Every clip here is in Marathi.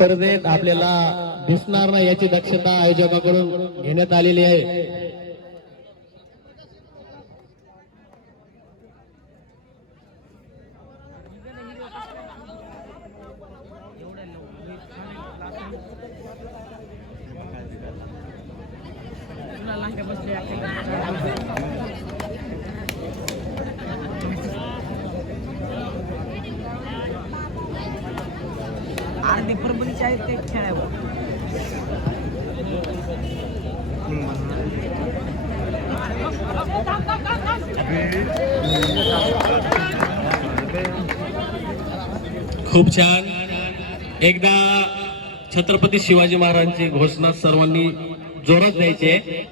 स्पर्धेत आपल्याला दिसणार नाही याची दक्षता आयोजकाकडून घेण्यात आलेली आहे। आर्थिक परभणीचे आहेत ते खेळावं खूप छान। एकदा छत्रपती शिवाजी महाराजांची घोषणा सर्वांनी जोरात द्यायची आहे।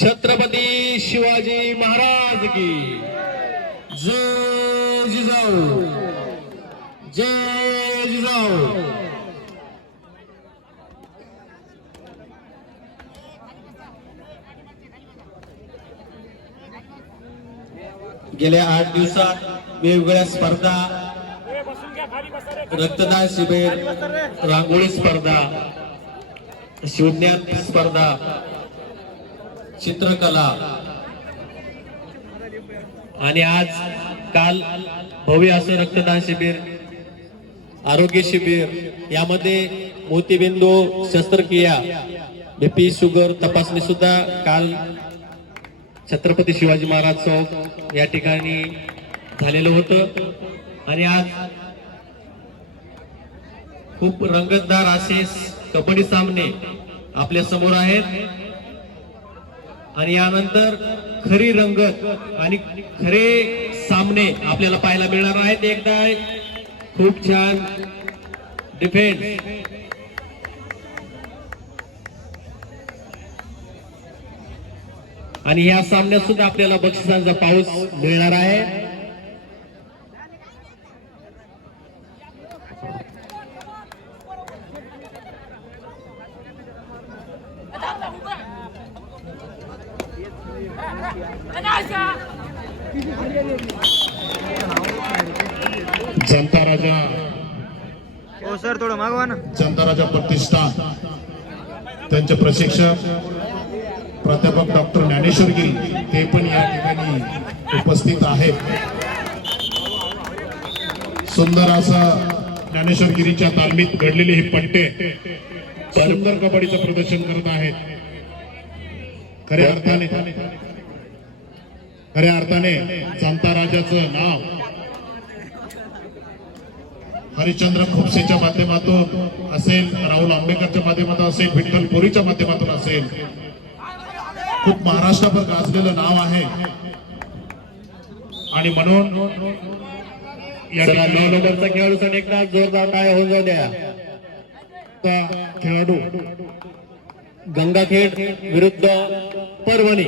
छत्रपती शिवाजी महाराज की जय जिजाऊ, जय जिजाऊ। गेल्या 8 दिवसात वेगवेगळ्या स्पर्धा, रक्तदान शिबिर, रांगोळी स्पर्धा, शिवज्ञान स्पर्धा, चित्रकला आणि आज काल भव्य असं रक्तदान शिबिर, आरोग्य शिबिर, यामध्ये मोतीबिंदू शस्त्रक्रिया, बीपी शुगर तपासणी सुद्धा काल छत्रपती शिवाजी महाराज चौक या ठिकाणी झालेलं होतं। आणि आज खूप रंगतदार असे कबड्डी सामने आपल्या समोर आहेत आणि यानंतर खरी रंगत आणि खरे सामने आपल्याला पाहायला मिळणार आहेत। एकदा खूप छान डिफेन्स आणि या सामन्यात सुद्धा आपल्याला बक्षिसांचा पाऊस मिळणार आहे। जनता राजा, हो सर थोडं मागवा ना। जनता राजा प्रतिष्ठान त्यांचे प्रशिक्षक प्राध्यापक डॉक्टर ज्ञानेश्वर गिरी ते पण या ठिकाणी उपस्थित आहेत। सुंदर असं ज्ञानेश्वर गिरीच्या तालमीत घडलेले हे पट्टे सुंदर कबड्डीचं प्रदर्शन करत आहेत। खऱ्या अर्थाने जनता राजाचं नाव हरिश्चंद्र खुपसेच्या माध्यमातून असेल, राहुल आंबेकरच्या माध्यमातून असेल, विठ्ठल पुरीच्या माध्यमातून असेल, खूप महाराष्ट्रभर गाजलेलं नाव आहे। आणि म्हणून या 9 नंबरचा खेळाडूसाठी एकदा जोरदार टाळ्या होऊन जाऊ द्या। खेळाडू गंगाखेड विरुद्ध परभणी।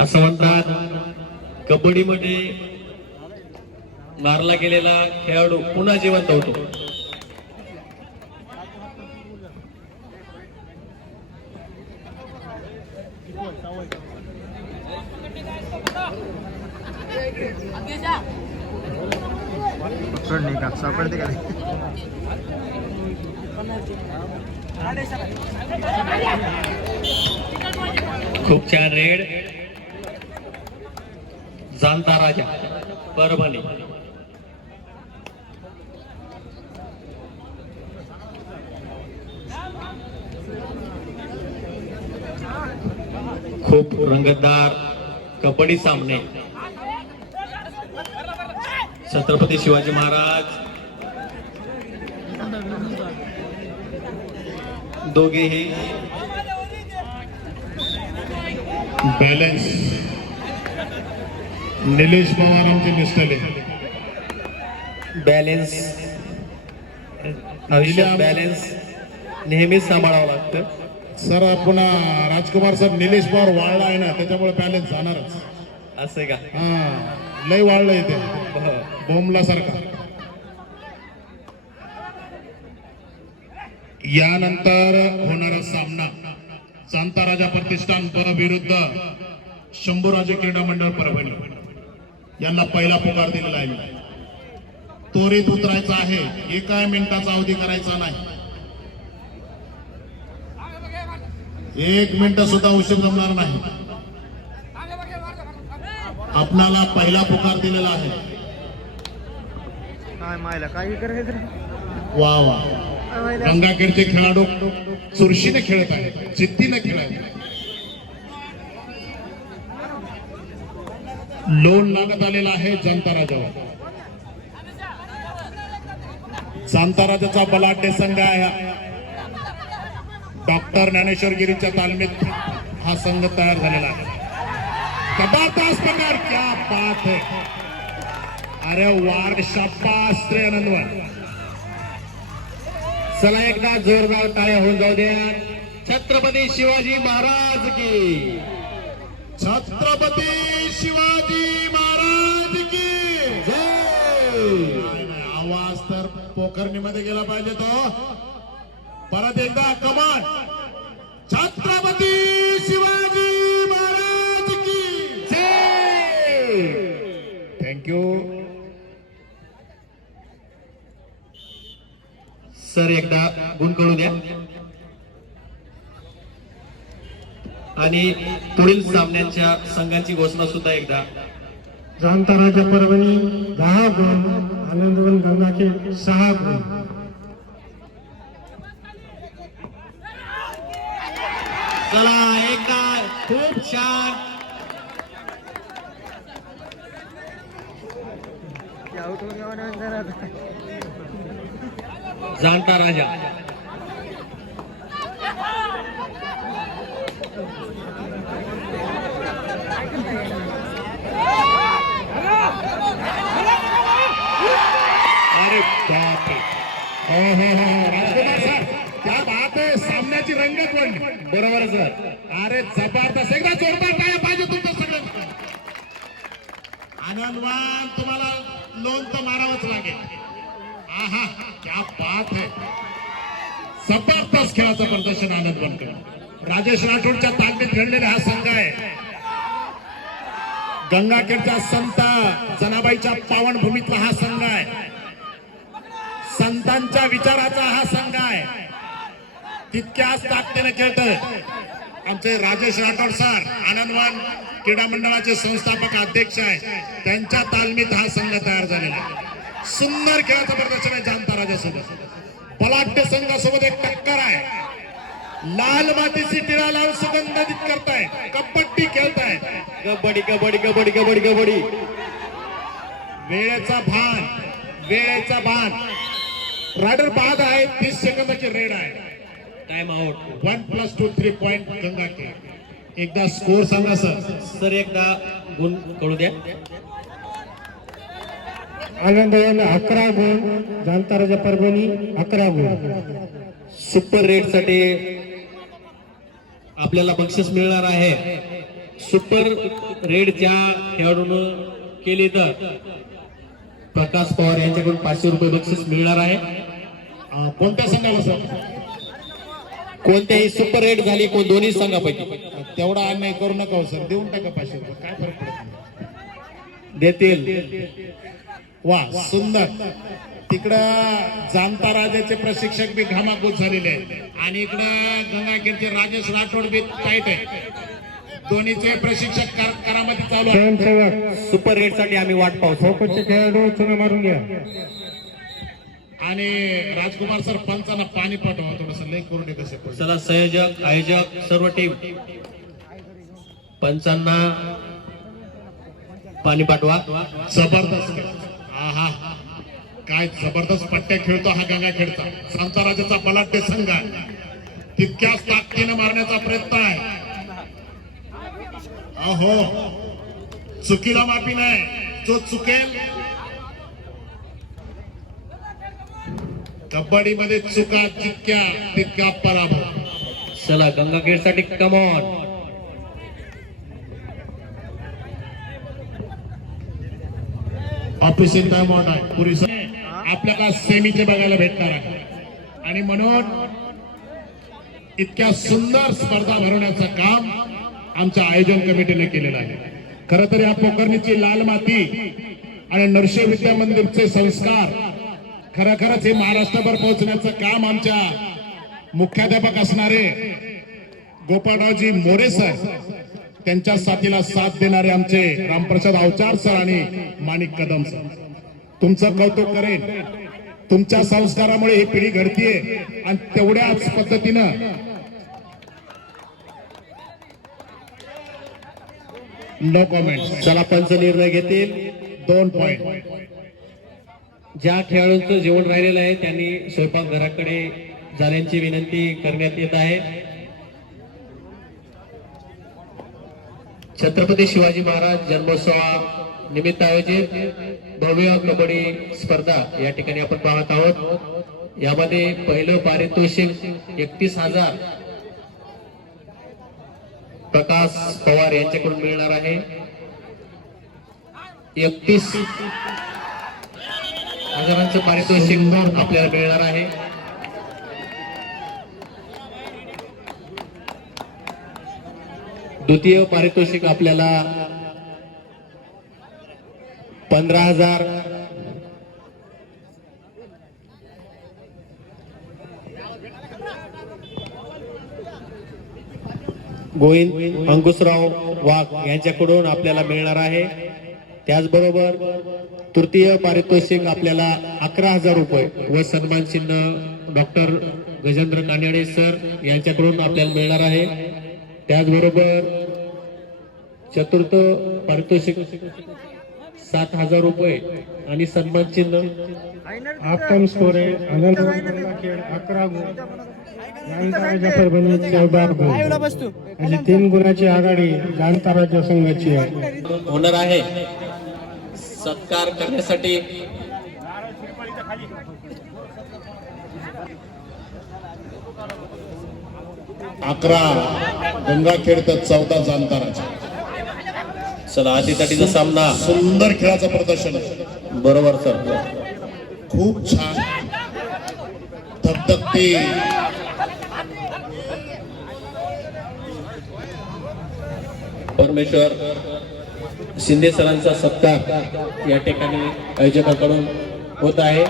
असं म्हणतात कबड्डीमध्ये मारला गेलेला खेळाडू पुन्हा जिवंत होतो। सापडते का खूप छान रेड। जानता राजा परभणी। खूप रंगतदार कबड्डी सामने छत्रपती शिवाजी महाराज दोघेही बॅलन्स निलेश पवारांचे निष्ठले बॅलन्स आयुष्यात बॅलन्स नेहमीच सांभाळावं लागतं। सर पुन्हा राजकुमार सर निलेश पवार वाळला आहे ना, त्याच्यामुळे बॅलन्स जाणारच। असं का? हा लय वाळलं इथे बोमला सारखा। यानंतर होणारा सामना जाणता राजा प्रतिष्ठान विरुद्ध शंभूराजे क्रीडा मंडळ परभणी यांना पहिला पुकार दिलेला आहे. त्वरित उतरायचा आहे, एका मिनिटाचा अवधी करायचा नाही. 1 मिनिट सुद्धा उशीर जमणार नाही. आपणाला पहिला पुकार दिलेला आहे. काय मायला काही करायचं वा वा, गंगाखेडचे खेळाडू चुरशीने खेळत आहेत, जिद्दीने खेळत आहेत. लोन लागत आलेला आहे जाणता राजावर. जाणता राजाचा बलाढ्य संघ आहे. डॉक्टर ज्ञानेश्वर गिरीच्या तालमीत हा संघ तयार झालेला आहे. जबरदस्त प्रकार, क्या बात है. अरे वार, शाबास रे आनंदवन. चला एकदा जोरदार टाळ्या होऊन जाऊ द्या. छत्रपती शिवाजी महाराज की. छत्रपती शिवाजी महाराज की जय. आवाज तर पोखरणीमध्ये गेला पाहिजे तो. परत एकदा कमान. छत्रपती शिवाजी महाराज की जय. थँक्यू. सर एकदा गुण कळू द्या आणि पुढील सामन्यांच्या संघांची घोषणा सुद्धा एकदा. जाणता राजा परभणी 10 गुण, आनंदवन गंगाखेड 6 गुण. चला एकदा खूप छान. आउट होऊन जरा जाणता राजा अरे बाप रे. हो राजकुमार सर, क्या बात आहे. सामन्याची रंगत वाढली. बरोबर सर. अरे जबरदस्त, एकदा जोरदार काय पाहिजे तुमचं सगळं. आनंदवान, तुम्हाला लोन तर मारावंच लागेल. आहा, क्या बात है. जबरदस्त खेळाचं प्रदर्शन आनंदवानकडे. राजेश राठोडच्या ताकदीत घडलेला हा संघ आहे. गंगाखेडचा संत जनाबाईच्या पावनभूमीतला हा संघ आहे. संतांच्या विचाराचा हा संघ आहे. तितक्याच ताकदीने खेळतोय आमचे राजेश राठोड सर, आनंदवान क्रीडा मंडळाचे संस्थापक अध्यक्ष आहे. त्यांच्या तालमीत हा संघ तयार झालेला आहे. सुंदर खेळाचं प्रदर्शन आहे जाणता राजासोबत. बलाढ्य संघासोबत एक टक्कर आहे. लाल मातीची टिळा लावून सुगंधित करताय, कबड्डी खेळताय. कबड्डी कबड्डी कबड्डी कबड्डी कबड्डी. वेळेचा भान, वेळेचा भान. रायडर बाद आहे. 30 सेकंदाची रेड आहे. Time out. 1+2 3 पॉइंट गंगाखेड. एकदा स्कोर सांगा सर. सर एकदा गुण कळू द्या. आनंदवन 11 गुण, जाणता राजा परभणी 11 गुण. सुपर रेट साठी आपल्याला बक्षीस मिळणार आहे. सुपर रेड ज्या खेळाडून केली तर प्रकाश पवार यांच्याकडून 500 रुपये बक्षीस मिळणार आहे. कोणत्या संघाला सर? कोणत्याही सुपर रेड झाली कोण दोन्ही संघापैकी तेवढा अन्याय करू नका हो सर. देऊन टाका 500 रुपये, काय फरक पडत नाही. देतील. वा, सुंदर. तिकडं जाणता राजाचे प्रशिक्षक बी घामाघूत झालेले आहेत आणि इकडं गंगाखेडचे राजेश राठोड बी टाईट आहे. दोन्हीचे प्रशिक्षक करामती चालू आहे. स्वयंसेवक सुपर रेड साठी आम्ही वाट पाहतो. खो खोचे खेळाडू चुना मारून घ्या. आणि राजकुमार सर, पंचांना पाणी पाठवा थोडस. लय कोरडे कसे पडले. चला संयोजक आयोजक सर्व टीम पंचांना पाणी पाठवा. जबरदस्त. आहा, काय जबरदस्त पट्ट्या खेळतो हा गंगाखेडचा. जाणता राजाचा बलाढ्य संघ आहे. तितक्याच ताकदीने मारण्याचा प्रयत्न आहे. अहो, चुकीला माफी नाही. जो चुकेल, कबड्डीमध्ये चुका जितक्या तितका पराभव. चला गंगाखेड साठी कमॉन. ऑफिशियल टाइम आउट आहे. पुरी आपल्याला सेमीचे बघायला भेटणार आहे आणि म्हणून इतक्या सुंदर स्पर्धा भरवण्याचं काम आमच्या आयोजन कमिटीने केलेलं आहे. खरं तर या पोखरणीची लाल माती आणि नरसी विद्या मंदिरचे संस्कार खरंच हे महाराष्ट्रभर पोहोचण्याचं काम आमच्या मुख्याध्यापक असणारे गोपाळरावजी मोरे सर, त्यांच्या साथीला साथ देणारे आमचे रामप्रसाद अवचार सर आणि माणिक कदम सर, तुमचं कौतुक करेन. तुमच्या संस्कारामुळे ही पिढी घडतीये आणि तेवढ्याच पद्धतीनं नो कॉमेंट. चला पंच निर्णय घेतील. 2 पॉइंट. ज्या खेळाडूंचं जेवण राहिलेलं आहे त्यांनी स्वयंपाकघराकडे जाण्याची विनंती करण्यात येत आहे. छत्रपती शिवाजी महाराज जन्मोत्सवा निमित्त आयोजित भव्य कबड्डी स्पर्धा या ठिकाणी आपण पाहत आहोत. यामध्ये पहिलं पारितोषिक 31,000 प्रकाश पवार यांच्याकडून मिळणार आहे. 31,000चं पारितोषिक आपल्याला मिळणार आहे. द्वितीय पारितोषिक आपल्याला 15,000. गोविंद अंकुशराव वाघ यांच्याकडून आपल्याला मिळणार आहे. त्याचबरोबर तृतीय पारितोषिक आपल्याला 11,000 रुपये व सन्मान चिन्ह डॉक्टर गजेंद्र कानेडे सर यांच्याकडून आपल्याला मिळणार आहे. त्याचबरोबर चतुर्थ पारितोषिक 7,000 रुपये आणि सन्मान चिन्ह आप्तम स्कोरे आनंदवन गंगाखेड 11 गुण, जाणता परभणी 14 गुण अशी 3 गुणाची आघाडी जाणता राज्य संघाची आहे. होणार आहे. सत्कार करण्यासाठी अकरा गंगाखेड तर 14 जाणताराचे. चला आधीसाठीचा सामना. सुंदर खेळाचं प्रदर्शन. बरोबर सर. खूप छान धगधगती परमेश्वर शिंदे सरांचा सत्कार या ठिकाणी आयोजकांकडून होत आहे.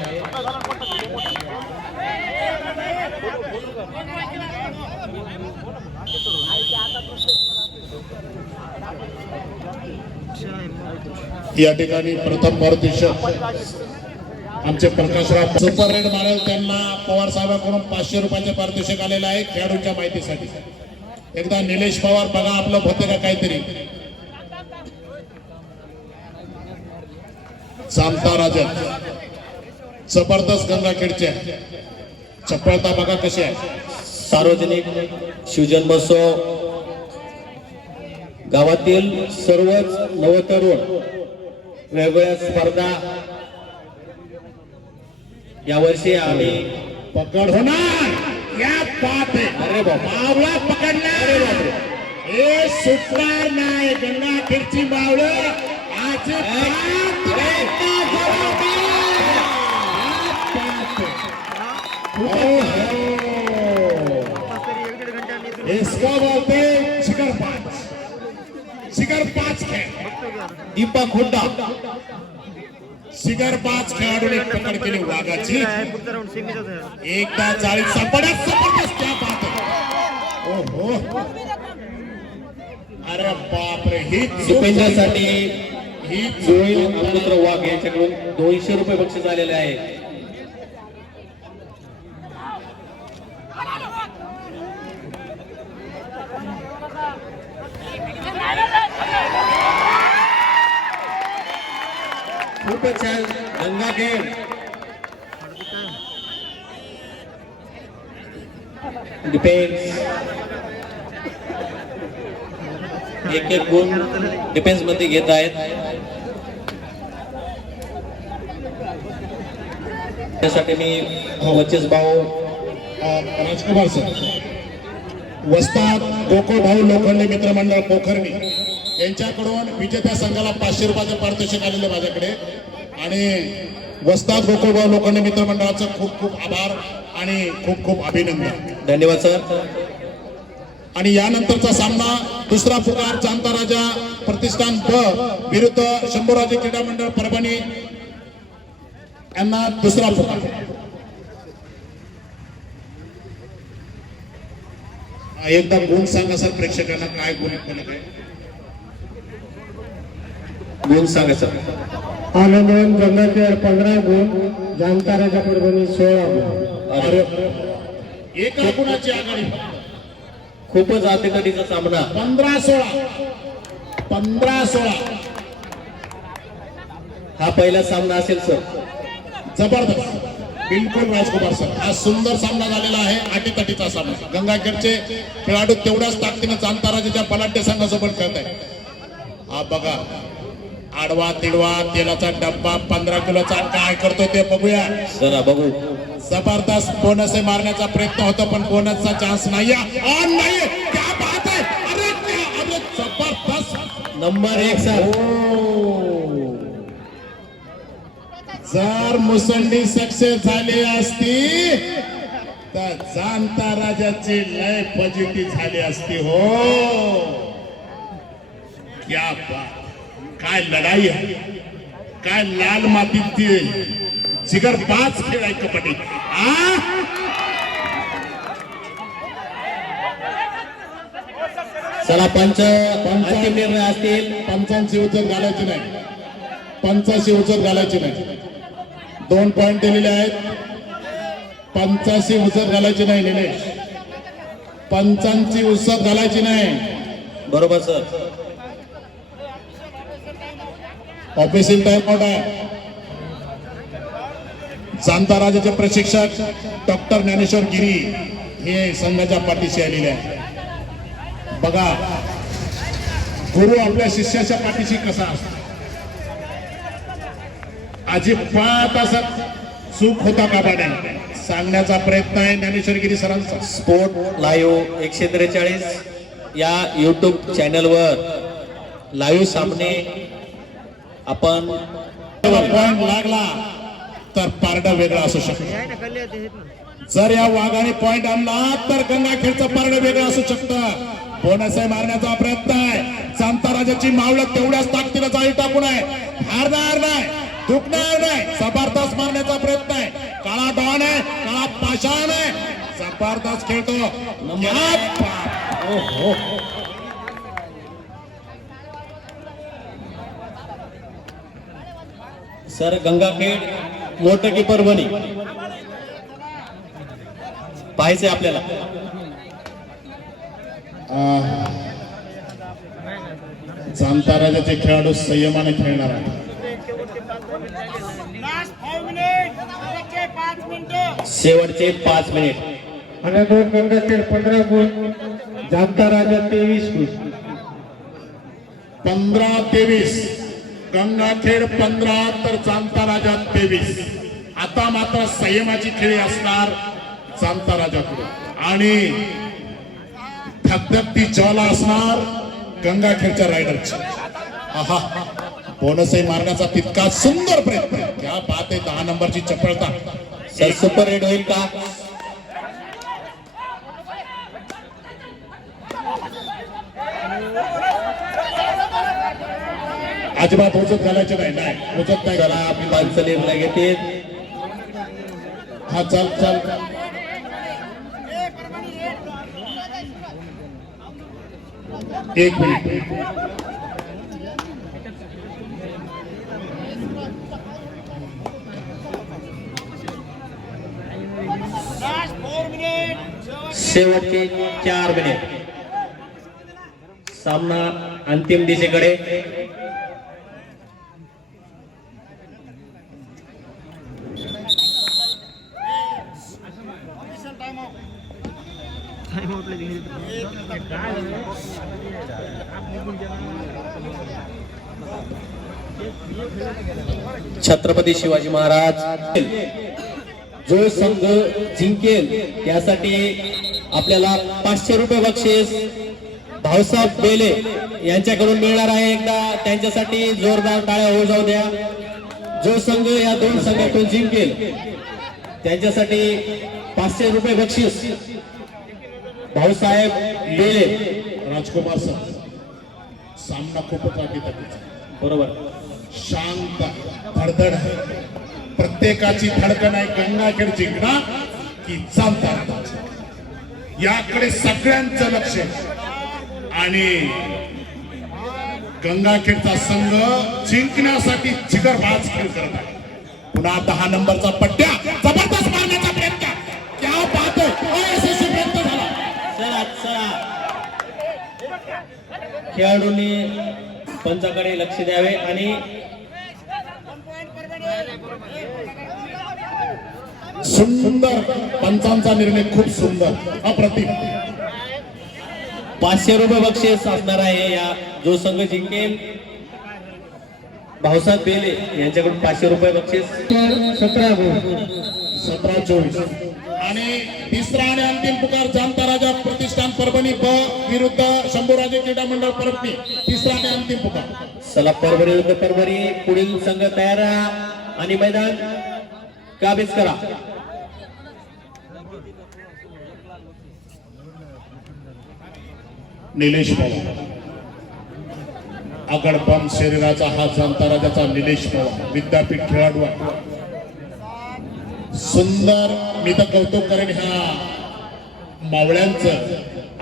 या ठिकाणी प्रथम पारितोषिक आमचे प्रकाशराव सुपर रेड मारेल त्यांना पवार साहेबांकडून 500 रुपयाचे पारितोषिक आलेलं आहे खेळाडूंच्या माहितीसाठी. एकदा निलेश पवार बघा आपलं होते का काहीतरी. जामता राजन जबरदस्त गंगाखेडचे चपळता बघा कशी आहे. सार्वजनिक शिवजन्मोत्सव गावातील सर्वच नवतरुण वेगवेगळ्या स्पर्धा यावर्षी आम्ही पकड होणार. या बात आहे. अरे बाबा मावळा पकडणार. हे सुटणार नाही. गंगाखेडची मावळं आज इसको बोलते शिखर 5 खेळ. दीपक हुड्डा शिखर 5 खेळाडूने पकड केली वाघाची. एकदा जाळी सापडत जबरदस्त त्या बात. ओहो अरे बापरे. ही सुपेंद्रसाठी ही गोविंद अंकुशराव वाघ यांच्याकडून 200 रुपये बक्षीस आलेले आहे. खूपच छान गंगाखेड डिफेन्स. एक गुण डिफेन्स मध्ये घेत आहेत. त्यासाठी मी वचस भाऊ राजकुमार सर वस्ताद गोकुळ भाऊ लोखंडे मित्रमंडळ पोखरणी यांच्याकडून विजेत्या संघाला 500 रुपयाचे पारितोषिक आलेले माझ्याकडे. आणि वस्ताद गोकुळ भाऊ लोखंडे मित्रमंडळाचं खूप खूप आभार आणि खूप खूप अभिनंदन. धन्यवाद सर. आणि यानंतरचा सामना दुसरा पुकार जाणता राजा प्रतिष्ठान ब विरुद्ध शंभूराजे क्रीडा मंडळ परभणी यांना दुसरा पुकार. एकदा गुण सांगा सर प्रेक्षकांना, काय गुण काय गुण सांगा सर. आनंदवन गंगाखेड 15 गुण, जाणता राजा परभणी 16 गुण. अरे एका गुणाची आघाडी. खूपच आतेकडीचा सामना. 15-16 हा पहिला सामना असेल सर. जबरदस्त, बिलकुल राजकुमार सर. हा सुंदर सामना झालेला आहे, अटीतटीचा सामना. गंगाखेडचे खेळाडू तेवढ्याच ताकदीनं जाणता राजाच्या बलाढ्य संघासोबत खेळत आहे. हा बघा, आडवा तिडवा तेलाचा डब्बा 15 किलोचा काय करतो ते बघूया चला बघू. जबरदस्त बोनस मारण्याचा प्रयत्न होतो पण बोनसचा चान्स नाही. नाही, क्या बात आहे. अरे जबरदस्त नंबर 1 सर. जर मुसंडी सक्सेस झाली असती तर जाणता राजाची लय फजिती झाली असती. हो, क्या बात, काय लढाई आहे, काय लाल मातीत जिगर पाच खेळ आहे कबड्डी. चला पंच अंतिम निर्णय असतील. पंचांची उचल घालायची नाही, पंचाची उचल घालायची नाही. 2 पॉइंट दिलेले आहेत. पंचाची उचल घालायची नाही निलेश, पंचांची उसत घालायची नाही. बरोबर सर. ऑफिशियल टाइम आउट आहे. जाणता राजाचे प्रशिक्षक डॉक्टर ज्ञानेश्वर गिरी हे संघाच्या पाठीशी आलेले आहे. बघा, गुरु आपल्या शिष्याच्या पाठीशी कसा असतो. अजिबात असं चूक होता कामा नये सांगण्याचा प्रयत्न आहे ज्ञानेश्वर गिरी सरांचा. स्पोर्ट लाईव्ह 143 या YouTube चॅनलवर लाईव्ह सामने आपण पॉइंट लागला तर पारडा वेगळा असू शकतो. हे आहे ना, कल्ले होते, हेच ना. जर या वाघाने पॉइंट आणला तर गंगाखेडचं पारडं वेगळं असू शकतं. बोनस मारण्याचा प्रयत्न आहे. जाणता राजाची मावळत तेवढ्याच ताकदीनं जाळी टाकून आहे. हारणार नाही, दुखणार नाही. जबरदस्त मारण्याचा प्रयत्न आहे. काळा डॉन आहे, काळा पाषाण आहे, जबरदस्त खेळतो. ओहो, सर गंगाखेड मोठं की परभणी पाहायचंय आपल्याला. जाणता राजाचे खेळाडू संयमाने खेळणार आहेत. शेवटचे 5 मिनिट. आनंदवन गंगाखेड 15 गुण, जाणता राजा 23 गुण. 15-23 गंगाखेड 15 तर जाणता राजा 23. आता मात्र संयमाची खेळी असणार जाणता राजाकडे आणि धगधगती ज्वाला असणार गंगाखेडच्या रायडरची. आहा, बोनसही मारण्याचा तितका सुंदर प्रयत्न. क्या बात आहे, 10 नंबरची चपळता. सर सुपर रेड होईल का? अजिबात उचत घालायचे नाही. नाही उचत नाही. चला पंच निर्णय घेतील. हा चल चल. एक मिनिट. शेवटचे 4 मिनिट. सामना अंतिम दिशेकडे. टाइम आउटला गेली. छत्रपती शिवाजी महाराज जो संघ जिंकेल त्यासाठी आपल्याला 500 रुपये बक्षीस भाऊसाहेब बेले यांच्याकडून मिळणार आहे. एकदा त्यांच्यासाठी जोरदार टाळ्या होऊ जाऊ द्या. जो संघ या 2 संघातून जिंकेल त्यांच्यासाठी 500 रुपये बक्षीस. भाऊसाहेब बेले. राजकुमार सर सामना खूपच आगीतगीचा, बरोबर. शांत धडधड आहे. प्रत्येकाची धडकन आहे. गंगाखेड जिंकणार की जामता याकडे सगळ्यांचं लक्ष आहे. आणि गंगाखेडचा संघ जिंकण्यासाठी जिगरबाज खेळ करत आहे. पुन्हा 10 नंबरचा पट्ट्या जबरदस्त मारण्याचा प्रयत्न, क्या बात आहे, अयशस्वी प्रयत्न झाला. चला चला, खेळाडूंनी पंचाकडे लक्ष द्यावे आणि सुंदर पंचांचा निर्णय, खूप सुंदर, अप्रतिम. 500 रुपये बक्षीस असणार आहे. या जो संघ जिंकेल भाऊसाहेब बेले यांच्याकडून 500 रुपये बक्षीस. 17-24. आणि तिसरा आणि अंतिम पुकार जामता राजा प्रतिष्ठान परभणी ब विरुद्ध शंभूराजे क्रीडा मंडळ परभणी. तिसरा आणि अंतिम पुकार. चला, परभणी विरुद्ध परभणी. पुढील संघ तयार राहा आणि मैदान काबीज करा. निलेश पवार आगडपण शरीराचा हा जामता राजाचा निलेश पवार विद्यापीठ खेळाडू आहे. सुंदर, मी तर कौतुक करेन ह्या मावळ्यांचं,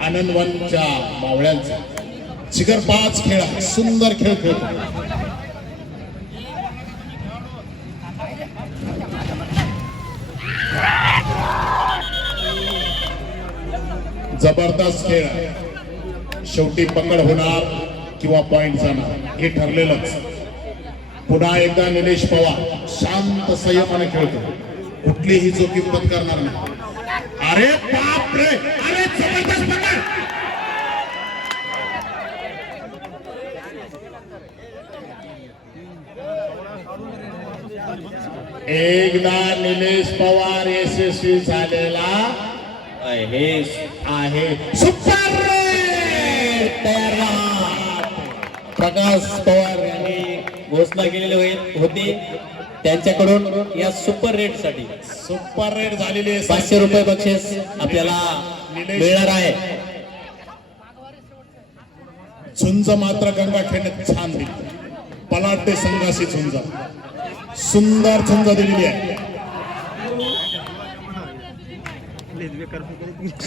आनंदवनच्या मावळ्यांचं. जिगरबाज खेळ आहे, सुंदर खेळ खेळतो. जबरदस्त खेळ आहे. शेवटी पकड होणार किंवा पॉइंट जाणार हे ठरलेलंच. पुन्हा एकदा निलेश पवार शांत संयमाने खेळतो, कुठलीही जोखीम पत्करणार नाही. अरे बाप रे, अरे जबरदस्त पकड. एकदा निलेश पवार यशस्वी झालेला आहे. सुपर रेड तयार राहा. प्रकाश पवार यांनी घोषणा केलेली होती त्यांच्याकडून या सुपर रेट साठी सुपर रेड झालेली आहे. 500 रुपये बक्षीस आपल्याला मिळणार आहे. झुंज मात्र गंगाखेड छान दिली. पलाटे संघाशी झुंज, सुंदर झुंज दिलेली आहे.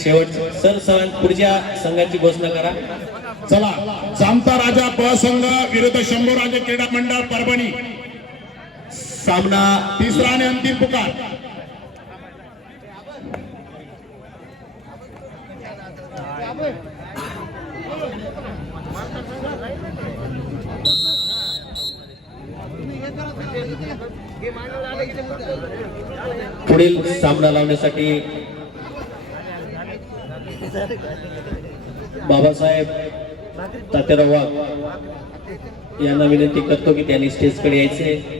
शेवट सर पुढच्या संघाची घोषणा करा. चला, जामता राजा ब संघ विरुद्ध शंभूराजे क्रीडा मंडळ परभणी. सामना तिसरा आणि अंतिम पुकार. पुढील सामना लावण्यासाठी बाबासाहेब तात्याराव वाघ यांना विनंती करतो की त्यांनी स्टेजकडे यायचे.